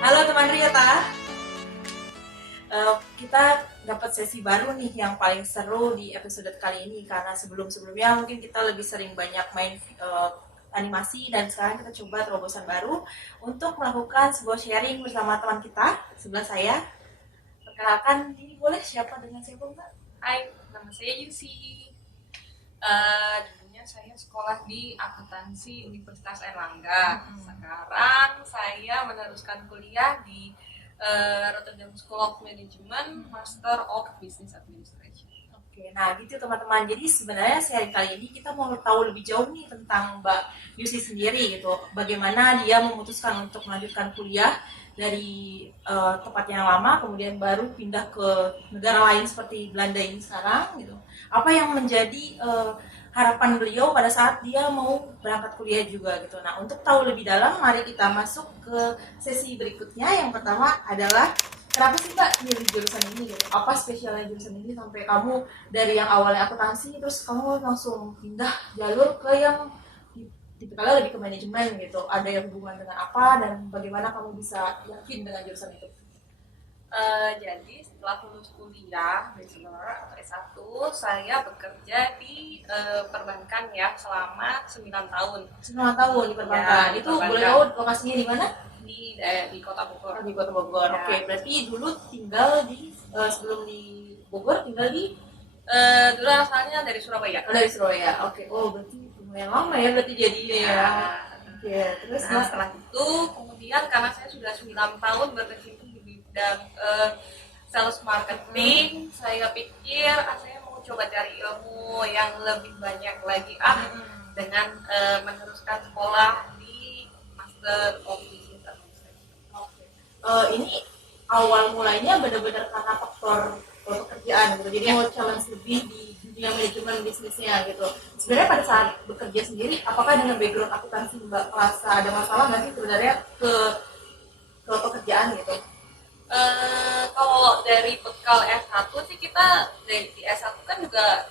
Halo teman Riota, kita dapat sesi baru nih yang paling seru di episode kali ini karena sebelum-sebelumnya mungkin kita lebih sering banyak main animasi dan sekarang kita coba terobosan baru untuk melakukan sebuah sharing bersama teman kita sebelah saya. Perkenalkan, ini boleh siapa dengan siapa Mbak? Hai, nama saya Yusi. Dulunya saya sekolah di akuntansi Universitas Airlangga. Sekarang saya meneruskan kuliah di Rotterdam School of Management, Master of Business Administration. Oke, nah gitu teman-teman. Jadi sebenarnya sharing kali ini kita mau tahu lebih jauh nih tentang Mbak Yusi sendiri gitu. Bagaimana dia memutuskan untuk melanjutkan kuliah dari tempat yang lama, kemudian baru pindah ke negara lain seperti Belanda ini sekarang gitu. Apa yang menjadi harapan beliau pada saat dia mau berangkat kuliah juga gitu. Nah, untuk tahu lebih dalam, mari kita masuk ke sesi berikutnya. Yang pertama adalah kenapa sih Mbak milih jurusan ini gitu? Apa spesialnya jurusan ini sampai kamu dari yang awalnya akuntansi terus kamu langsung pindah jalur ke yang tipikalnya lebih ke manajemen gitu? Ada yang hubungan dengan apa dan bagaimana kamu bisa yakin dengan jurusan itu? Jadi setelah lulus kuliah bachelor atau S1, saya bekerja di perbankan ya selama 9 tahun. 9 tahun di perbankan. Ya, di Itu boleh perbankan. tahu lokasinya di mana? Di Kota Bogor. Di Kota Bogor. Ya. Oke, berarti dulu tinggal di sebelum di Bogor tinggal di Dulu asalnya dari Surabaya. dari Surabaya. Oke. Oh, berarti lumayan lama ya berarti jadinya ya. Oke, terus Nah, setelah itu kemudian karena saya sudah 9 tahun berkecimpung di bidang sales marketing, saya pikir saya mau coba cari ilmu yang lebih banyak lagi dengan meneruskan sekolah di Master of Business Administration. Oke. Ini awal mulainya benar-benar karena faktor pekerjaan gitu. Jadi mau challenge lebih di dunia manajemen bisnisnya gitu. Sebenarnya pada saat bekerja sendiri, apakah dengan background akuntansi Mbak merasa ada masalah nggak sih sebenarnya ke pekerjaan gitu? Kalau dari bekal S1 sih kita di S1 kan juga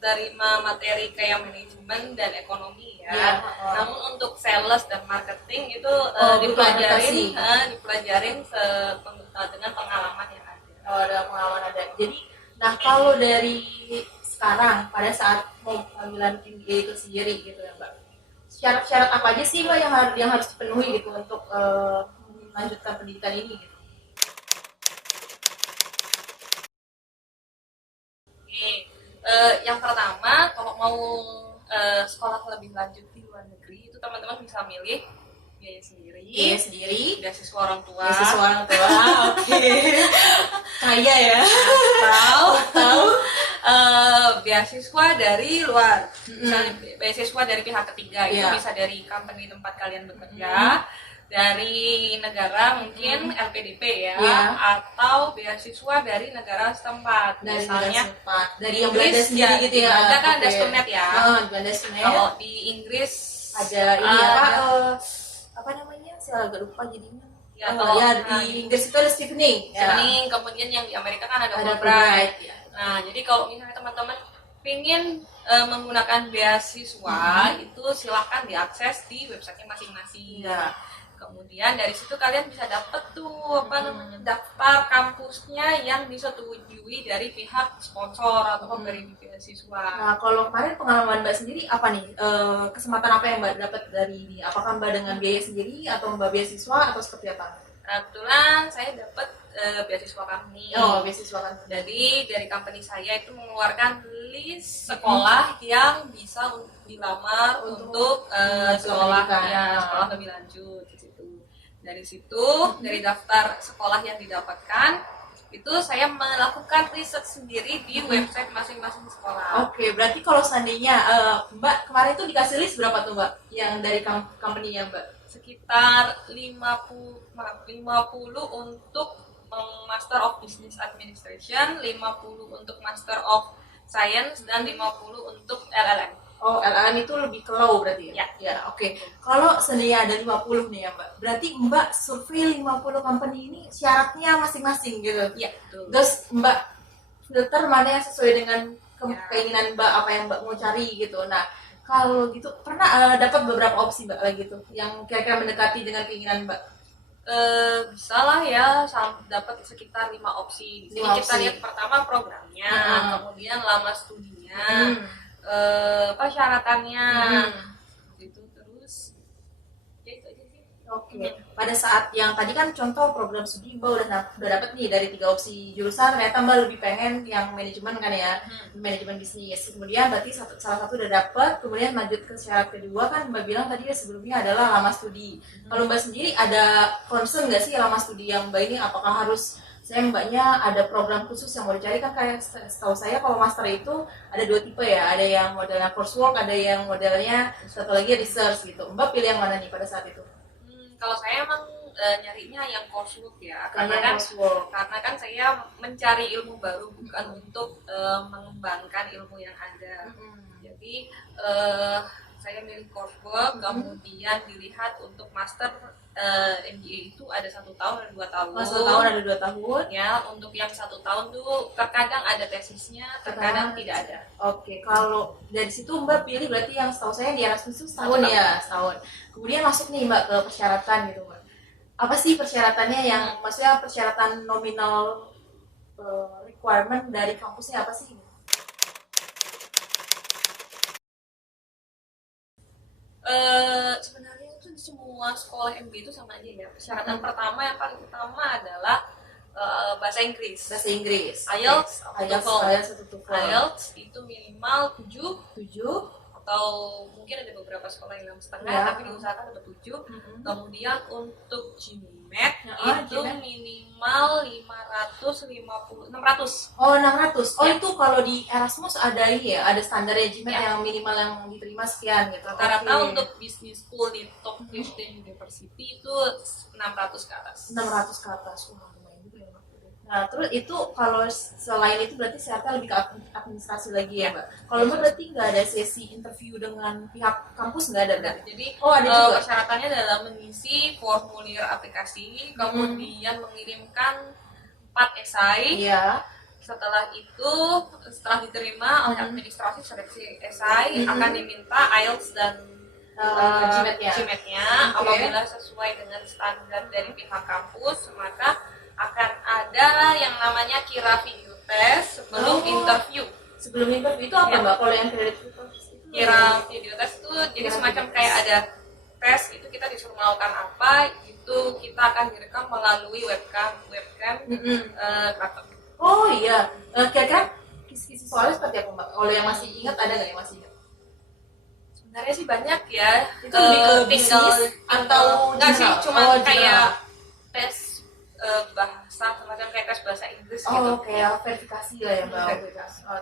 dari materi kayak manajemen dan ekonomi ya. Iya, Namun untuk sales dan marketing itu butuh dipelajarin dengan pengalaman yang ada. Ada pengalaman ada. Jadi, nah kalau dari sekarang pada saat mau panggilan MBA itu sendiri gitu ya Mbak, syarat-syarat apa aja sih Mbak yang harus dipenuhi gitu untuk melanjutkan pendidikan ini gitu? Oke. Yang pertama, kalau mau sekolah lebih lanjut di luar negeri, itu teman-teman bisa milih biaya sendiri, beasiswa orang tua, Oke. Kaya ya. atau beasiswa dari luar, misalnya beasiswa dari pihak ketiga, itu bisa dari company tempat kalian bekerja, dari negara mungkin LPDP ya, atau beasiswa dari negara setempat, misalnya dari yang Belanda sendiri gitu ya. Belanda kan ada Stunet ya. Belanda Stunet. Kalau di Inggris ada ini apa namanya? Saya agak lupa jadinya. Ya, di Inggris itu ada Stevening. Kemudian yang di Amerika kan ada Ada Fulbright. Fulbright. Nah, jadi kalau misalnya teman-teman ingin menggunakan beasiswa, itu silahkan diakses di websitenya masing-masing. Kemudian dari situ kalian bisa dapat tuh daftar kampusnya yang disetujui dari pihak sponsor atau pemberi beasiswa. Nah, kalau kemarin pengalaman Mbak sendiri apa nih? Kesempatan apa yang Mbak dapat dari ini? Apakah Mbak dengan biaya sendiri atau Mbak beasiswa atau seperti apa? Kebetulan saya dapat beasiswa kami. Beasiswa kan. Jadi dari company saya itu mengeluarkan list sekolah yang bisa dilamar untuk sekolah lebih lanjut. Dari situ, dari daftar sekolah yang didapatkan, itu saya melakukan riset sendiri di website masing-masing sekolah. Oke, berarti kalau seandainya Mbak kemarin itu dikasih list berapa tuh Mbak yang dari company-nya Mbak? Sekitar 50 untuk Master of Business Administration, 50 untuk Master of Science, dan 50 untuk LLM. LLM itu lebih ke low berarti ya? Ya, oke. Kalau seandainya ada 50 nih ya Mbak, berarti Mbak survei 50 company ini syaratnya masing-masing gitu? Iya, terus Mbak filter mana yang sesuai dengan keinginan Mbak, apa yang Mbak mau cari gitu. Nah, kalau gitu pernah dapat beberapa opsi Mbak lagi gitu yang kira-kira mendekati dengan keinginan Mbak? Bisa lah ya dapat sekitar 5 opsi. Di sini 5 kita opsi. lihat pertama programnya, Hmm. kemudian lama studinya, Hmm. persyaratannya, Hmm. gitu terus. Ya itu aja sih. Oke, pada saat yang tadi kan contoh program studi Mbak udah dapet nih dari 3 opsi jurusan, ternyata Mbak lebih pengen yang manajemen kan ya, manajemen bisnis. Kemudian berarti salah satu udah dapet, kemudian lanjut ke syarat kedua kan Mbak bilang tadi ya sebelumnya adalah lama studi. Kalau Mbak sendiri ada concern nggak sih lama studi yang Mbak ini, apakah harus saya Mbaknya ada program khusus yang mau dicari kan, kayak setahu saya kalau master itu ada 2 tipe ya, ada yang modelnya coursework, ada yang modelnya satu lagi research gitu. Mbak pilih yang mana nih pada saat itu? Kalau saya emang nyarinya yang coursework ya, Karena karena kan saya mencari ilmu baru bukan untuk mengembangkan ilmu yang ada. Jadi saya milih coursework, kemudian dilihat untuk master MBA itu ada 1 tahun dan 2 tahun. 1 tahun ada 2 tahun. Ya, untuk yang 1 tahun tuh terkadang ada tesisnya, terkadang tidak ada. Oke, kalau dari situ Mbak pilih berarti yang setahu saya di Erasmus itu setahun ya, setahun. Kemudian masuk nih Mbak ke persyaratan gitu Mbak. Apa sih persyaratannya yang maksudnya persyaratan nominal requirement dari kampusnya apa sih? Sebenarnya itu di semua sekolah MBA itu sama aja ya. Persyaratan pertama yang paling utama adalah bahasa Inggris. Bahasa Inggris. IELTS, TOEFL. IELTS itu minimal 7 7 atau mungkin ada beberapa sekolah yang 6,5 ya, tapi diusahakan dapat 7. Kemudian untuk GMAT itu GMAT minimal 600. Oh, 600. Oh, itu kalau di Erasmus ada ini ya, ada standarnya GMAT yang minimal yang diterima sekian gitu. Rata-rata untuk business school di top Christian University itu 600 ke atas. 600 ke atas. Lumayan juga ya. Nah, terus itu kalau selain itu berarti syaratnya lebih ke administrasi lagi ya, Mbak? Kalau Mbak berarti nggak ada sesi interview dengan pihak kampus, nggak ada, Mbak? Jadi ada juga. persyaratannya adalah mengisi formulir aplikasi, kemudian mengirimkan 4 esai. Iya. Setelah diterima oleh administrasi seleksi esai, akan diminta IELTS dan GMAT-nya. Apabila sesuai dengan standar dari pihak kampus, maka akan ada yang namanya kira video test sebelum interview. Sebelum interview itu apa Mbak? Kalau yang kira video test itu jadi semacam kayak ada tes, itu kita disuruh melakukan apa, itu kita akan direkam melalui webcam kantor. Oh iya, kira-kira kisi-kisi soalnya seperti apa Mbak? Kalau yang masih ingat ada nggak yang masih ingat? Sebenarnya sih banyak ya. Itu lebih ke bisnis atau enggak sih, cuma kayak general. tes bahasa, semacam kayak tes bahasa Inggris gitu. Oh, kayak verifikasi lah ya Mbak.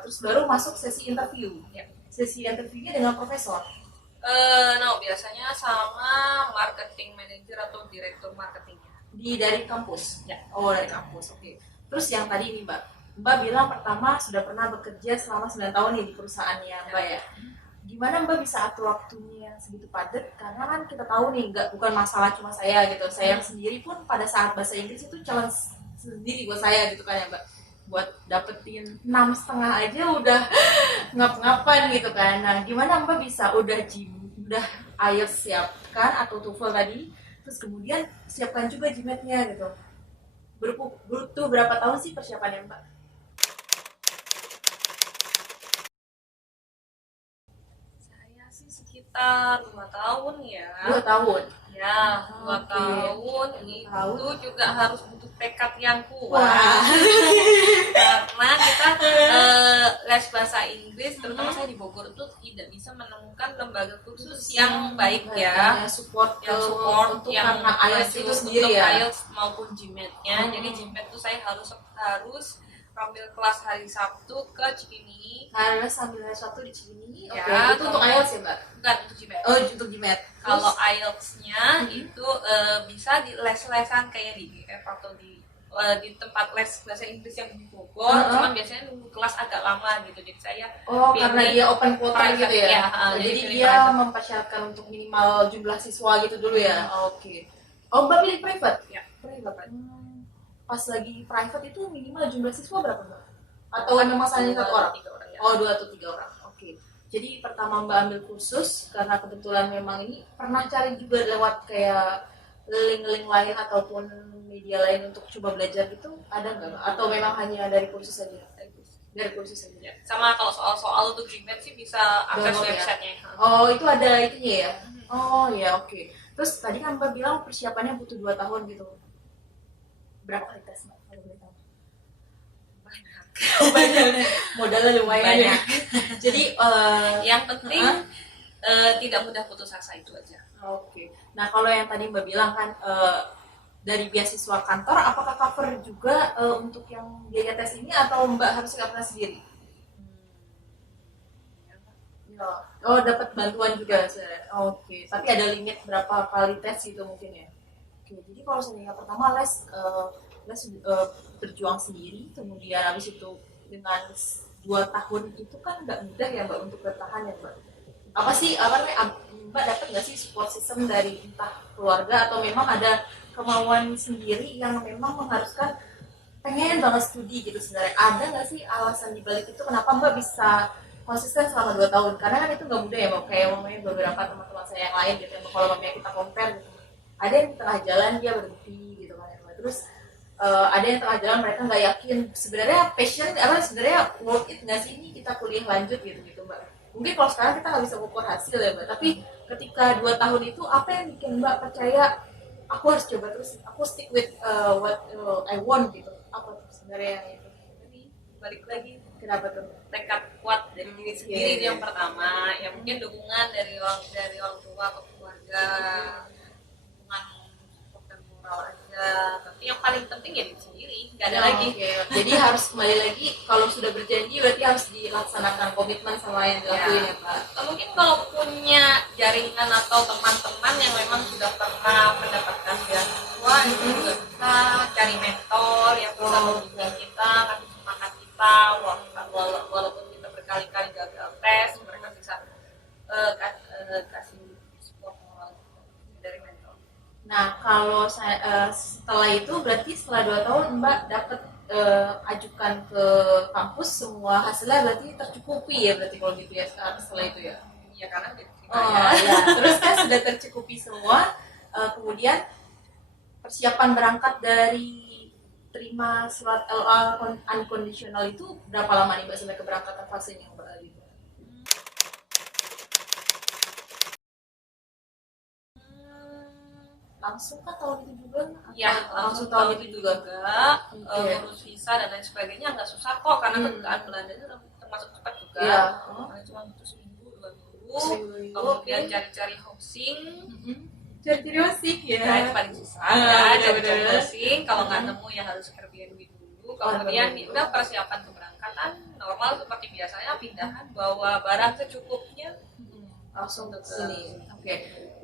Terus baru masuk sesi interview. Ya. Sesi interviewnya dengan profesor. Biasanya sama marketing manager atau direktur marketingnya. Dari kampus? Ya. Oh, dari kampus, oke. Terus yang tadi ini Mbak bilang pertama sudah pernah bekerja selama 9 tahun nih di perusahaannya Mbak ya. Gimana Mbak bisa atur waktunya yang segitu padat? Karena kan kita tahu nih, bukan masalah cuma saya gitu. Saya sendiri pun pada saat bahasa Inggris itu challenge sendiri buat saya gitu kan ya Mbak. Buat dapetin 6,5 aja udah ngap-ngapan gitu kan. Nah, gimana Mbak bisa udah IELTS siapkan atau TOEFL tadi, terus kemudian siapkan juga GMAT-nya gitu. Butuh berapa tahun sih persiapannya Mbak? Sekitar 2 tahun ya. 2 tahun? Ya, 2 tahun itu juga harus butuh tekad yang kuat. Karena kita les bahasa Inggris, terutama saya di Bogor itu tidak bisa menemukan lembaga kursus yang baik ya, support untuk yang IELTS itu sendiri ya, IELTS maupun GMAT-nya. Jadi GMAT itu saya harus ambil kelas hari Sabtu ke Cikini. Harus ambil hari Sabtu di Cikini. Oke, Ya, itu untuk IELTS ya Mbak? Bukan, untuk GMAT. Oh, untuk GMAT. Kalau IELTS-nya itu bisa di les-lesan kayak di GF atau di tempat les bahasa Inggris yang di Bogor. Cuman biasanya nunggu kelas agak lama gitu. Jadi saya karena dia open quota gitu ya. Jadi dia mempersyaratkan untuk minimal jumlah siswa gitu dulu ya. Oke. Oh, Mbak pilih private? Ya, private. Pas lagi private itu minimal jumlah siswa berapa Mbak? Atau memang hanya 1 orang? 3 orang ya. Oh, 2 atau 3 orang. Oke. Jadi pertama Mbak ambil kursus karena kebetulan memang ini pernah cari juga lewat kayak link-link lain ataupun media lain untuk coba belajar gitu ada nggak Mbak? Atau memang hanya dari kursus saja? Dari kursus saja. Ya, sama kalau soal-soal untuk GMAT sih bisa akses Download ya? websitenya. Oh itu ada itunya ya? Oh ya oke. Terus tadi kan Mbak bilang persiapannya butuh 2 tahun gitu. Berapa kali tes Mbak? Kalau boleh tahu. Banyak. Modalnya lumayan ya. Banyak. Jadi Yang penting tidak mudah putus asa, itu aja. Oke. Nah kalau yang tadi Mbak bilang kan dari beasiswa kantor, apakah cover juga untuk yang biaya tes ini atau Mbak harus cover sendiri? Ya. Oh dapat bantuan juga sebenarnya. Oke. Tapi ada limit berapa kali tes gitu mungkin ya? Oke. Jadi kalau seandainya pertama les berjuang sendiri, kemudian habis itu dengan 2 tahun itu kan nggak mudah ya Mbak untuk bertahan ya Mbak. Apa sih apa namanya Mbak dapat nggak sih support system dari entah keluarga atau memang ada kemauan sendiri yang memang mengharuskan pengen banget studi gitu sebenarnya ada nggak sih alasan dibalik itu kenapa Mbak bisa konsisten selama 2 tahun karena kan itu nggak mudah ya Mbak kayak mamanya beberapa teman-teman saya yang lain gitu kalau mamanya kita compare gitu ada yang di tengah jalan dia berhenti gitu kan ya Mbak terus ada yang tengah jalan mereka nggak yakin sebenarnya passion apa sebenarnya worth it nggak sih ini kita kuliah lanjut gitu gitu Mbak mungkin kalau sekarang kita nggak bisa mengukur hasil ya Mbak tapi ketika 2 tahun itu apa yang bikin Mbak percaya aku harus coba terus aku stick with what I want gitu apa tuh sebenarnya yang itu Jadi balik lagi, kenapa tuh tekad kuat dari diri sendiri itu yang pertama. Ya mungkin dukungan dari orang tua atau keluarga, dukungan support dan moral aja. Tapi yang paling penting ya diri sendiri, nggak ada lagi. okay. Jadi harus kembali lagi kalau sudah berjanji berarti harus dilaksanakan komitmen sama yang dilakuin ya Pak. Mungkin kalau punya jaringan atau teman-teman yang memang sudah pernah mendapatkan beasiswa itu juga bisa cari mentor yang bisa membimbing kita, kasih semangat kita walaupun kita berkali-kali gagal tes, mereka bisa kasih support moral dari mentor. Nah kalau saya setelah itu berarti setelah 2 tahun Mbak dapat ajukan ke kampus semua hasilnya berarti tercukupi ya berarti kalau gitu ya setelah itu ya. Ya karena ya. Terus kan sudah tercukupi semua kemudian persiapan berangkat dari terima surat LA unconditional itu berapa lama nih Mbak sampai keberangkatan fasenya Mbak Ali? Langsung kan tahun itu juga? Ya langsung tahun itu juga ngurus visa dan lain sebagainya nggak susah kok karena kedutaan Belanda itu termasuk cepat juga. Cuma butuh seminggu 2 minggu. Kemudian cari-cari housing. Cari-cari housing ya. Nah, itu paling susah ya, cari-cari housing. Kalau nggak nemu ya harus Airbnb dulu. Kemudian udah persiapan keberangkatan normal seperti biasanya, pindahan bawa barang secukupnya langsung ke sini. Oke.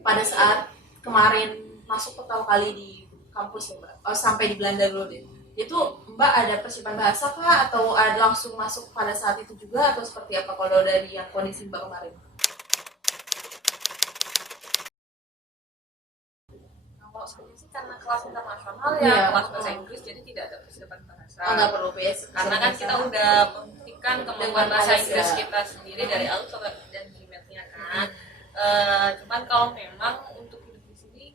Pada saat kemarin masuk pertama kali di kampus ya Mbak, sampai di Belanda dulu deh. Itu Mbak ada persiapan bahasa kah atau ada langsung masuk pada saat itu juga atau seperti apa kalau dari yang kondisi Mbak kemarin? Kalau saya sih karena kelas internasional ya kelas bahasa Inggris jadi tidak ada persiapan bahasa. Nggak perlu basic. Karena kan kita udah membuktikan kemampuan bahasa Inggris kita sendiri dari IELTS dan GMAT-nya kan. Cuman kalau memang untuk hidup di sini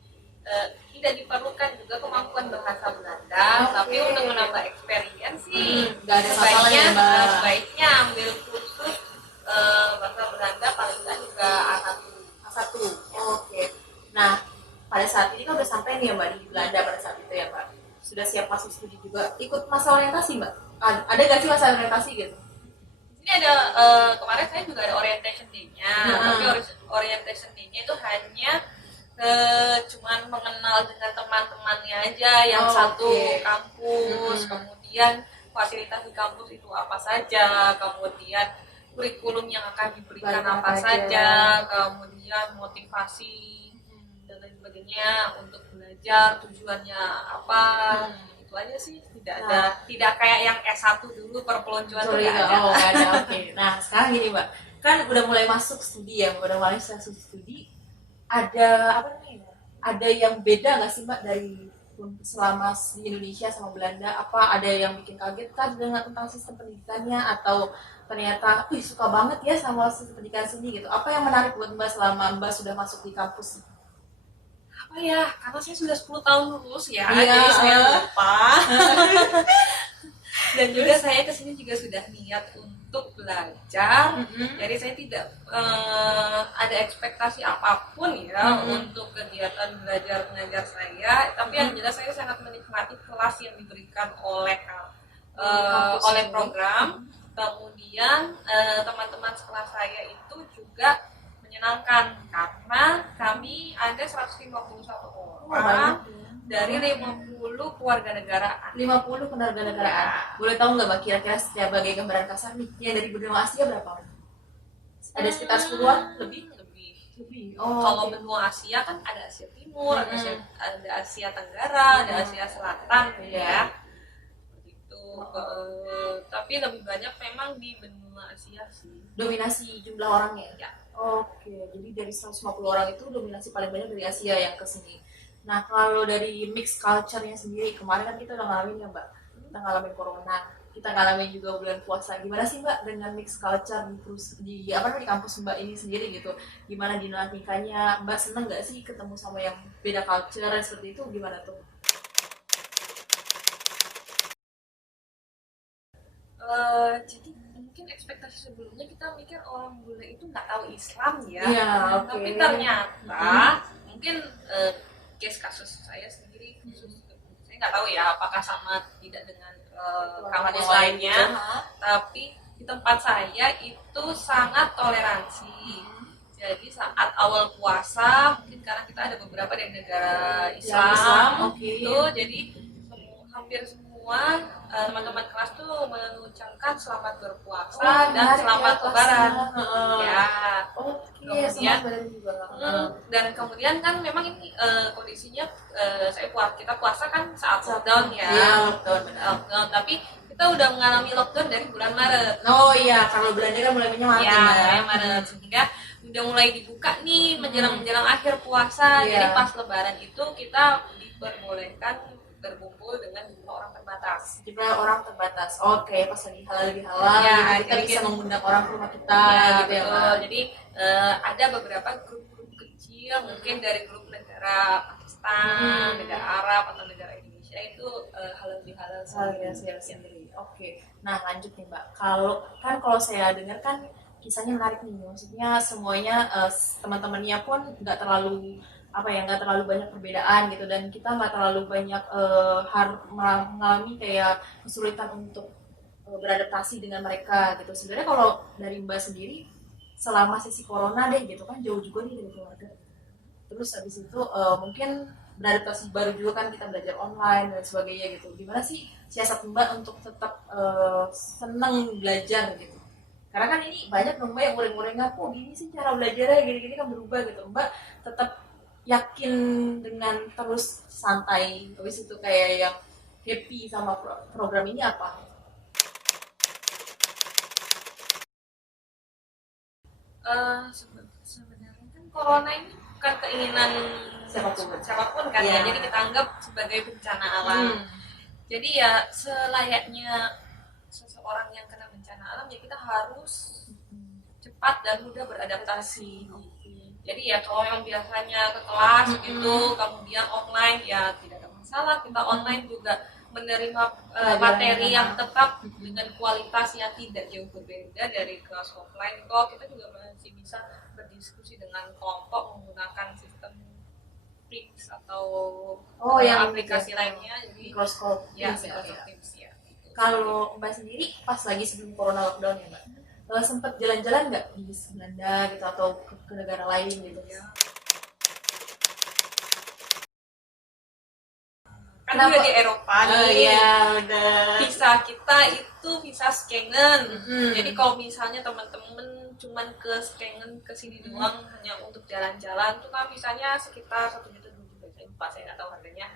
tidak diperlukan juga kemampuan bahasa Belanda, tapi untuk menambah experience sih sebaiknya ambil kursus bahasa Belanda paling nggak juga A1. Oke. Nah pada saat ini kan udah sampai nih ya Mbak di Belanda pada saat itu ya Mbak. Sudah siap masuk studi juga. Ikut masa orientasi Mbak? Ada nggak sih masa orientasi gitu? Ini ada kemarin saya juga ada orientation day-nya, tapi orientation day-nya itu hanya cuman mengenal dengan teman-temannya aja yang satu kampus, kemudian fasilitas di kampus itu apa saja, kemudian kurikulum yang akan diberikan apa saja, kemudian motivasi dan lain sebagainya untuk belajar, tujuannya apa, itu aja sih. Tidak kayak yang S1 dulu perpeloncoan tidak ada. Oke. Nah sekarang gini Mbak, kan udah mulai masuk studi ya, udah mulai masuk studi, ada apa namanya? Ada yang beda nggak sih Mbak dari selama di Indonesia sama Belanda? Apa ada yang bikin kaget kan dengan tentang sistem pendidikannya atau ternyata, suka banget ya sama sistem pendidikan sini gitu? Apa yang menarik buat Mbak selama Mbak sudah masuk di kampus? Oh ya, karena saya sudah 10 tahun lulus ya, Iya. jadi saya lupa. Dan juga saya kesini juga sudah niat untuk belajar. Jadi saya tidak ada ekspektasi apapun ya untuk kegiatan belajar mengajar saya. Tapi yang jelas saya sangat menikmati kelas yang diberikan oleh oleh program. Kemudian teman-teman sekelas saya itu juga menyenangkan karena kami ada 151 orang dari 50 keluarga negaraan. 50 keluarga negaraan. Boleh tahu nggak Mbak kira-kira sebagai gambaran kasar nih yang dari benua Asia berapa? Ada sekitar 10-an lebih? Lebih. Kalau benua Asia kan ada Asia Timur, ada Asia Tenggara, ada Asia Selatan ya. Begitu. Tapi lebih banyak memang di benua Asia sih. Dominasi jumlah orangnya? Ya. Oke, jadi dari 150 orang itu dominasi paling banyak dari Asia yang kesini. Nah, kalau dari mix culture-nya sendiri, kemarin kan kita udah ngalamin ya Mbak, kita ngalamin corona, kita ngalamin juga bulan puasa. Gimana sih Mbak dengan mix culture di kampus Mbak ini sendiri gitu? Gimana dinamikanya? Mbak seneng nggak sih ketemu sama yang beda culture seperti itu? Gimana tuh? Jadi mungkin ekspektasi sebelumnya kita mikir orang bule itu nggak tahu Islam ya, tapi ternyata mungkin case kasus saya sendiri khusus, saya nggak tahu ya apakah sama tidak dengan kampus lainnya, tapi di tempat saya itu sangat toleransi. Jadi saat awal puasa, mungkin karena kita ada beberapa dari negara Islam, itu jadi hampir semua teman-teman kelas tuh mengucapkan selamat berpuasa dan selamat lebaran. Ya. Kemudian dan kemudian kan memang ini kondisinya kita puasa kan saat lockdown ya. Lockdown, tapi kita udah mengalami lockdown dari bulan Maret. Oh iya, kalau Belanda kan mulainya Maret ya. Maret sehingga udah mulai dibuka nih menjelang akhir puasa. Jadi pas lebaran itu kita diperbolehkan berkumpul dengan jumlah orang terbatas. Oke, pas lagi halal ya, kita bisa mengundang orang ke rumah kita gitu ya Mbak. Jadi ada beberapa grup-grup kecil mungkin dari grup negara Pakistan, negara Arab atau negara Indonesia itu halal sendiri. Oke. Nah, lanjut nih Mbak. Kalau saya dengar kan kisahnya menarik nih. Maksudnya semuanya teman-temannya pun nggak terlalu banyak perbedaan gitu, dan kita nggak terlalu banyak mengalami kayak kesulitan untuk beradaptasi dengan mereka gitu. Sebenarnya kalau dari Mbak sendiri selama sisi corona deh gitu kan jauh juga nih dari keluarga, terus habis itu mungkin beradaptasi baru juga kan, kita belajar online dan sebagainya gitu. Gimana sih siasat Mbak untuk tetap seneng belajar gitu? Karena kan ini banyak dong Mbak yang murid-murid ngaku gini sih cara belajarnya, gini-gini kan berubah gitu. Mbak tetap yakin dengan terus santai, habis itu kayak yang happy sama program ini apa? Sebenarnya kan corona ini bukan keinginan siapapun kan ya, jadi kita anggap sebagai bencana alam. Jadi ya selayaknya seseorang yang kena bencana alam ya kita harus cepat dan mudah beradaptasi. Jadi ya kalau yang biasanya ke kelas gitu, kemudian online ya tidak ada masalah, kita online juga menerima materi yang tetap dengan kualitas yang tidak jauh berbeda dari kelas offline. Kok kita juga masih bisa berdiskusi dengan kelompok menggunakan sistem Teams atau aplikasi lainnya, jadi Microsoft Teams ya. Kalau Mbak sendiri pas lagi sebelum corona lockdown ya Mbak, sempat jalan-jalan nggak di Belanda gitu atau ke negara lain gitu ya? Kan udah di Eropa nih, visa kita itu visa Schengen. Jadi kalau misalnya teman-teman cuman ke Schengen ke sini doang hanya untuk jalan-jalan tuh kan visanya sekitar 1,2 juta, saya nggak tahu harganya.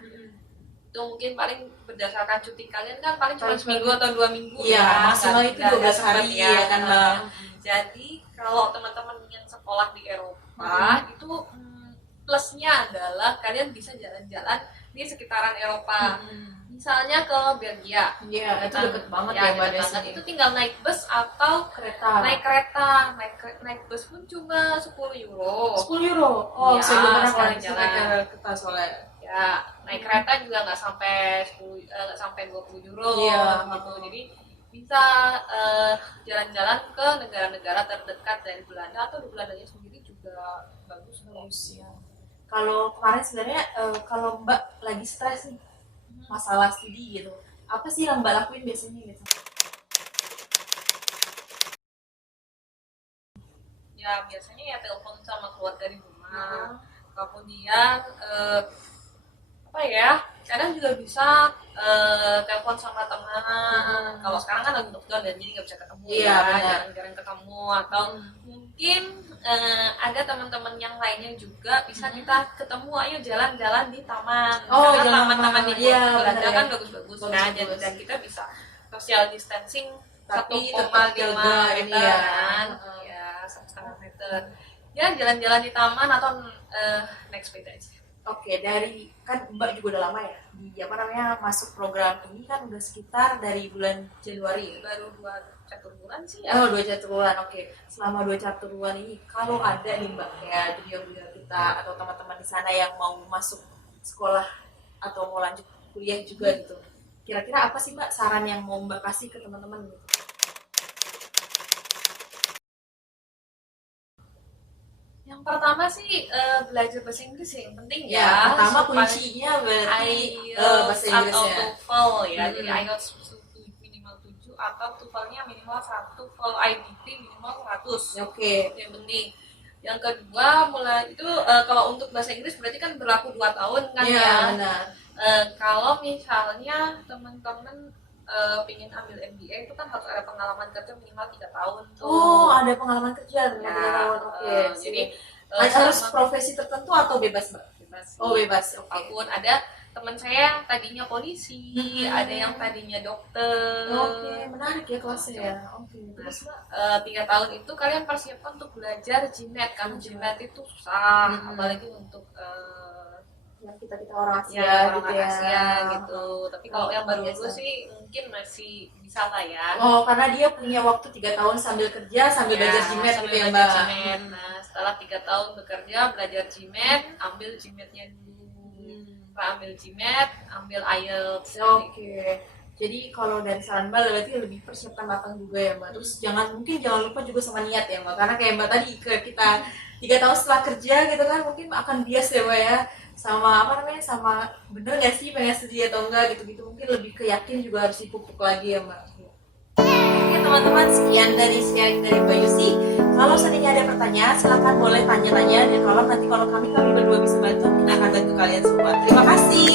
Itu mungkin paling berdasarkan cuti kalian kan paling cuma seminggu atau 2 minggu ya, maksimal itu 12 hari ya kan Mbak. Jadi kalau teman-teman yang sekolah di Eropa itu plusnya adalah kalian bisa jalan-jalan di sekitaran Eropa. Misalnya ke Belgia. Iya, itu deket banget ya ya Mbak deket dari banget. sini. Itu tinggal naik bus atau Kereta. naik kereta. Naik bus pun cuma 10 euro. 10 euro. Oh, Iya, saya belum pernah sekali naik jalan. kereta soalnya. Ya, naik kereta juga nggak sampai 20 euro Iya. gitu. Jadi bisa jalan-jalan ke negara-negara terdekat dari Belanda atau di Belandanya sendiri juga bagus. Ya. Kalau kemarin sebenarnya kalau Mbak lagi stres nih masalah studi gitu, apa sih yang Mbak lakuin biasanya gitu? Ya biasanya ya telepon sama keluarga di rumah. Kemudian apa ya? Kadang juga bisa telepon sama teman. Kalau sekarang kan lagi lockdown dan jadi nggak bisa ketemu, Iya, benar. jarang-jarang ketemu. Atau mungkin ada teman-teman yang lainnya juga bisa kita ketemu, ayo jalan-jalan di taman. Oh, Karena jalan taman-taman di iya, Belanda benar kan ya. bagus-bagus kan, Bagus-bagus. dan kita bisa social distancing Tapi 1,5 tetap jaga ini meter ya. kan, ya 1,5 meter. Ya jalan-jalan di taman atau naik sepeda aja. Oke, dari kan Mbak juga udah lama ya di apa namanya masuk program ini kan udah sekitar dari bulan Januari. Baru 2 bulan sih ya. Oh, 2 bulan. Oke. Selama 2 bulan ini, kalau ada nih Mbak kayak junior-junior kita atau teman-teman di sana yang mau masuk sekolah atau mau lanjut kuliah juga gitu. Kira-kira apa sih Mbak saran yang mau Mbak kasih ke teman-teman gitu? Yang pertama sih belajar bahasa Inggris sih yang penting Ya, ya. pertama supaya kuncinya berarti IELTS bahasa atau Inggrisnya. TOEFL ya. Jadi Hmm. IELTS minimal 7 atau TOEFL-nya minimal 1, TOEFL IBT minimal 100. Oke. Yang penting. Yang kedua mulai itu kalau untuk bahasa Inggris berarti kan berlaku 2 tahun kan Iya, ya. benar. Kalau misalnya teman-teman pengen ambil MBA itu kan harus ada pengalaman kerja minimal 3 tahun tuh. Oh, ada pengalaman kerja Ya, 3 tahun. Oke. jadi harus sama- profesi tertentu atau bebas, Mbak? bebas. Oh, bebas. Oke. Apapun, ada teman saya yang tadinya polisi, ada yang tadinya dokter. Oke, menarik ya kelasnya ya. Oke. Terus Mbak? 3 tahun itu kalian persiapkan untuk belajar GMAT karena GMAT itu susah, apalagi untuk yang kita orang Asia ya gitu orang ya. Asia gitu. Tapi kalau yang baru Biasa. lulus sih mungkin masih bisa lah ya. Oh, karena dia punya waktu 3 tahun sambil kerja sambil belajar GMAT gitu ya, Mbak. GMAT. Nah, setelah 3 tahun bekerja belajar GMAT, ambil GMAT-nya dulu. Setelah ambil GMAT, ambil IELTS. Oke. Jadi kalau dari saran Mbak berarti lebih persiapan matang juga ya Mbak. Terus jangan lupa juga sama niat ya Mbak. Karena kayak Mbak tadi kita 3 tahun setelah kerja gitu kan mungkin akan bias ya Mbak ya sama sama bener nggak sih pengen studi atau enggak gitu-gitu, mungkin lebih keyakin juga harus dipupuk lagi ya Mbak. Oke teman-teman, sekian dari sharing dari Mbak Yusi. Kalau seandainya ada pertanyaan silahkan boleh tanya-tanya, dan kalau kami berdua bisa bantu, kita akan bantu kalian semua. Terima kasih.